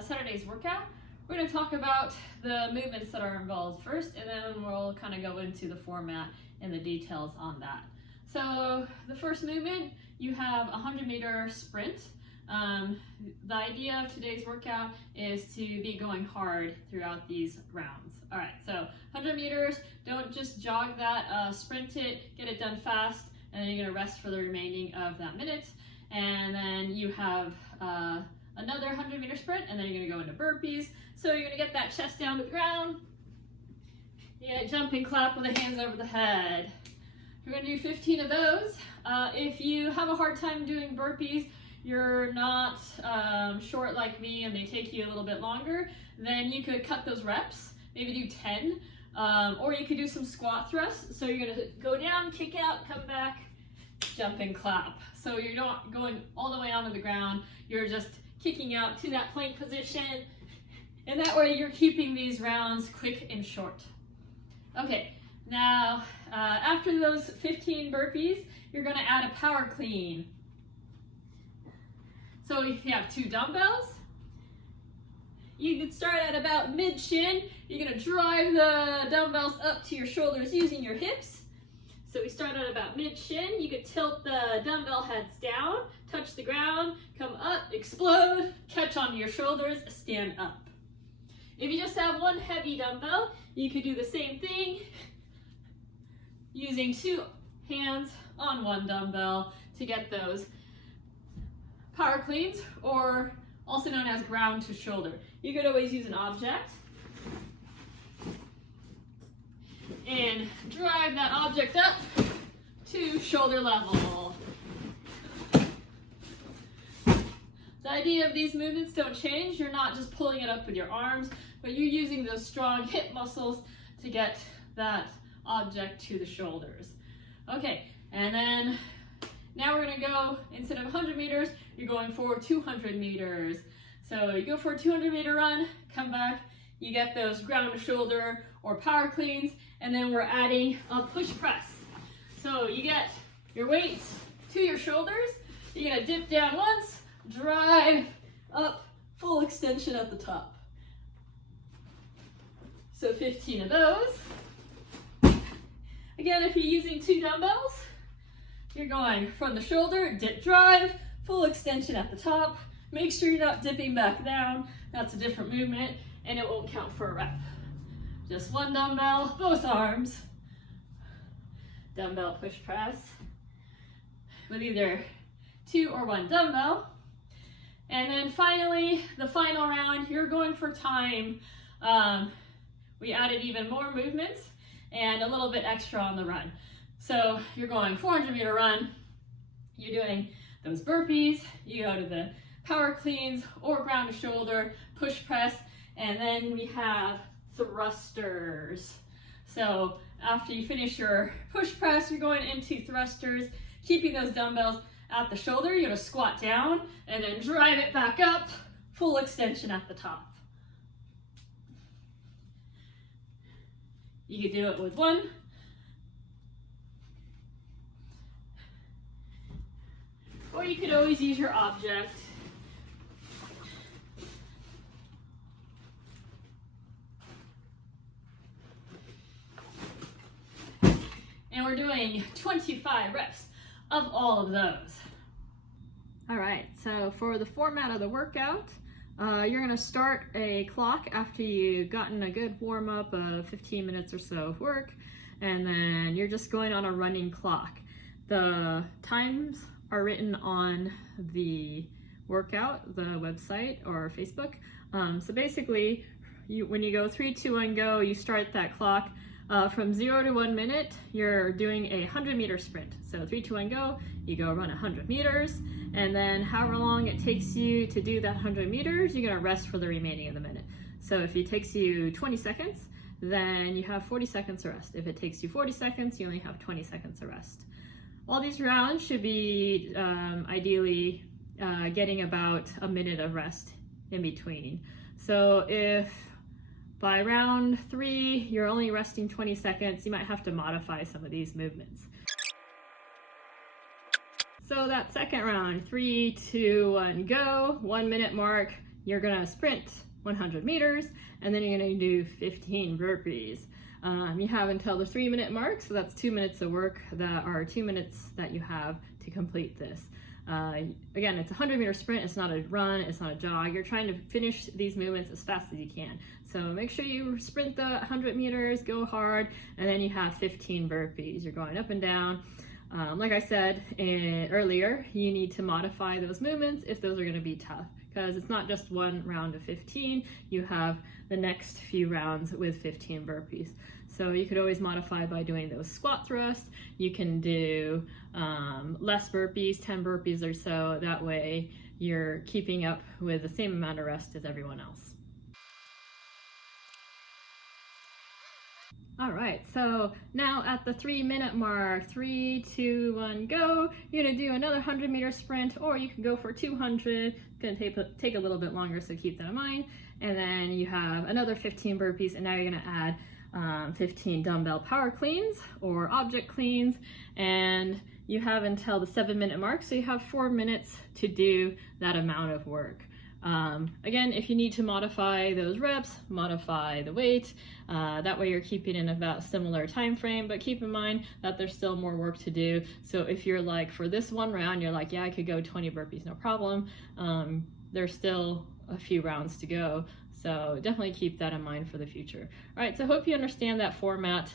Saturday's workout, we're going to talk about the movements that are involved first, and then we'll kind of go into the format and the details on that. So the first movement, you have a 100-meter sprint. The idea of today's workout is to be going hard throughout these rounds. All right, so 100 meters, don't just jog that, sprint it, get it done fast, and then you're gonna rest for the remaining of that minute. And then you have another 100-meter sprint, and then you're gonna go into burpees. So you're gonna get that chest down to the ground. You're gonna jump and clap with the hands over the head. You're gonna do 15 of those. If you have a hard time doing burpees, you're not short like me and they take you a little bit longer, then you could cut those reps, maybe do 10, or you could do some squat thrusts. So you're gonna go down, kick out, come back, jump and clap. So you're not going all the way onto the ground, you're just kicking out to that plank position, and that way you're keeping these rounds quick and short. Okay, now after those 15 burpees, you're gonna add a power clean. So you have 2 dumbbells. You can start at about mid-shin. You're gonna drive the dumbbells up to your shoulders using your hips. So we start at about mid-shin. You could tilt the dumbbell heads down, touch the ground, come up, explode, catch onto your shoulders, stand up. If you just have one heavy dumbbell, you could do the same thing using 2 hands on 1 dumbbell to get those power cleans, or also known as ground to shoulder. You could always use an object and drive that object up to shoulder level. The idea of these movements don't change. You're not just pulling it up with your arms, but you're using those strong hip muscles to get that object to the shoulders. Okay, and then now we're gonna go, instead of 100 meters, you're going for 200 meters. So you go for a 200-meter run, come back, you get those ground to shoulder or power cleans, and then we're adding a push press. So you get your weights to your shoulders, you're gonna dip down once, drive up, full extension at the top. So 15 of those. Again, if you're using 2 dumbbells, you're going from the shoulder, dip, drive, full extension at the top. Make sure you're not dipping back down. That's a different movement, and it won't count for a rep. Just 1 dumbbell, both arms. Dumbbell push press with either 2 or 1 dumbbell. And then finally, the final round, you're going for time. We added even more movements and a little bit extra on the run. So you're going 400-meter run, you're doing those burpees, you go to the power cleans or ground to shoulder, push press, and then we have thrusters. So after you finish your push press, you're going into thrusters, keeping those dumbbells at the shoulder. You're gonna squat down and then drive it back up, full extension at the top. You could do it with 1, or you could always use your object. And we're doing 25 reps of all of those. All right, so for the format of the workout, you're gonna start a clock after you've gotten a good warm up of 15 minutes or so of work, and then you're just going on a running clock. The times are written on the workout, the website or Facebook. So basically, when you go 3, 2, 1, go, you start that clock. From 0 to 1 minute, you're doing a 100-meter sprint. So 3, 2, 1, go, you go run 100 meters, and then however long it takes you to do that 100 meters, you're gonna rest for the remaining of the minute. So if it takes you 20 seconds, then you have 40 seconds of rest. If it takes you 40 seconds, you only have 20 seconds of rest. All these rounds should be ideally getting about a minute of rest in between. So if by round 3 you're only resting 20 seconds, you might have to modify some of these movements. So that second round, 3, 2, 1, go, 1 minute mark, you're gonna sprint 100 meters, and then you're gonna do 15 burpees. You have until the 3-minute mark, so that's 2 minutes of work that are 2 minutes that you have to complete this. Again, it's a 100-meter sprint, it's not a run, it's not a jog. You're trying to finish these movements as fast as you can. So make sure you sprint the 100 meters, go hard, and then you have 15 burpees. You're going up and down. Like I said earlier, you need to modify those movements if those are going to be tough, because it's not just one round of 15, you have the next few rounds with 15 burpees. So you could always modify by doing those squat thrusts. You can do less burpees, 10 burpees or so. That way you're keeping up with the same amount of rest as everyone else. All right, so now at the 3-minute mark, 3, 2, 1, go. You're gonna do another 100-meter sprint, or you can go for 200. It's gonna take a little bit longer, so keep that in mind. And then you have another 15 burpees, and now you're gonna add 15 dumbbell power cleans or object cleans, and you have until the 7-minute mark, so you have 4 minutes to do that amount of work. Again, if you need to modify those reps, modify the weight, that way you're keeping in about similar time frame, but keep in mind that there's still more work to do. So if you're like, for this one round, you're like, yeah, I could go 20 burpees, no problem. There's still a few rounds to go. So definitely keep that in mind for the future. All right, so I hope you understand that format.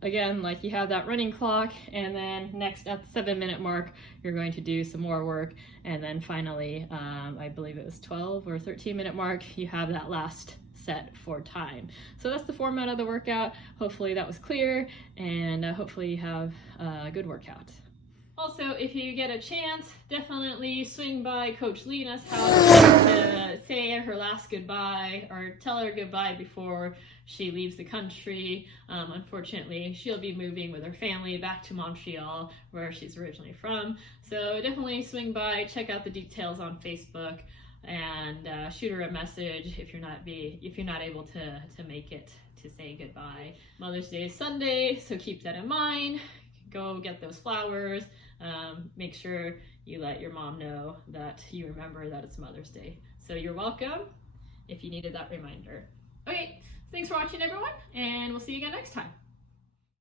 Again, like you have that running clock, and then next at the 7-minute mark, you're going to do some more work. And then finally, I believe it was 12 or 13-minute mark, you have that last set for time. So that's the format of the workout. Hopefully that was clear, and hopefully you have a good workout. Also, if you get a chance, definitely swing by Coach Lena's house to say her last goodbye, or tell her goodbye before she leaves the country. Unfortunately, she'll be moving with her family back to Montreal, where she's originally from. So definitely swing by, check out the details on Facebook, and shoot her a message if you're not able to make it to say goodbye. Mother's Day is Sunday, so keep that in mind. Go get those flowers. Make sure you let your mom know that you remember that it's Mother's Day. So you're welcome if you needed that reminder. Okay, thanks for watching everyone, and we'll see you again next time.